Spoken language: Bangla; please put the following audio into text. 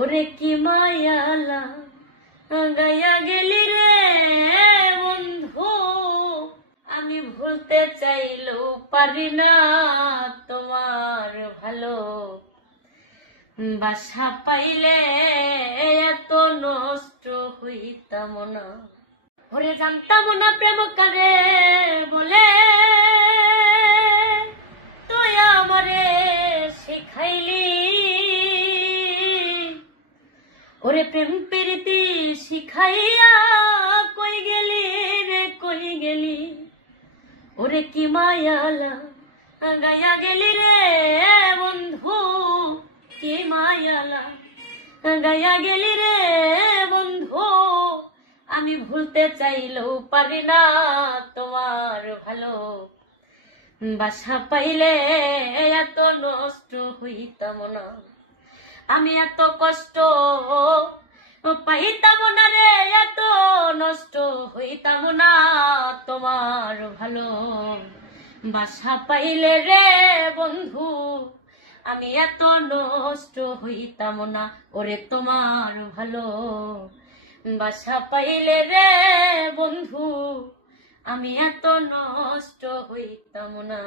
ওরে কি মায়ালা গায়া গেলি রে বন্ধু, আমি ভুলতে চাইলেও পারি না তোমার ভালো বাসা পাইলে এত নষ্ট হইতাম না। ওরে জানতাম না প্রেম করে বলে তুই আমারে শিখাইলি, ওরে প্রেম প্রীতি শিখাইয়া কই গেলি রে কই গেলি, ওরে কি মায়ালা গায়া গেলি রে বন্ধু, কি মায়ালা গায়া গেলি রে বন্ধু, আমি ভুলতে চাইলেও পারি না তোমার ভালো বাসা পাইলে এত নষ্ট হইতাম না। আমি এত কষ্ট পাইতাম না রে, এত নষ্ট হইতাম না তোমার ভালো বাসা পাইলে রে বন্ধু, আমি এত নষ্ট হইতাম না। ওরে তোমার ভালো বাসা পাইলে রে বন্ধু, আমি এত নষ্ট হইতাম না।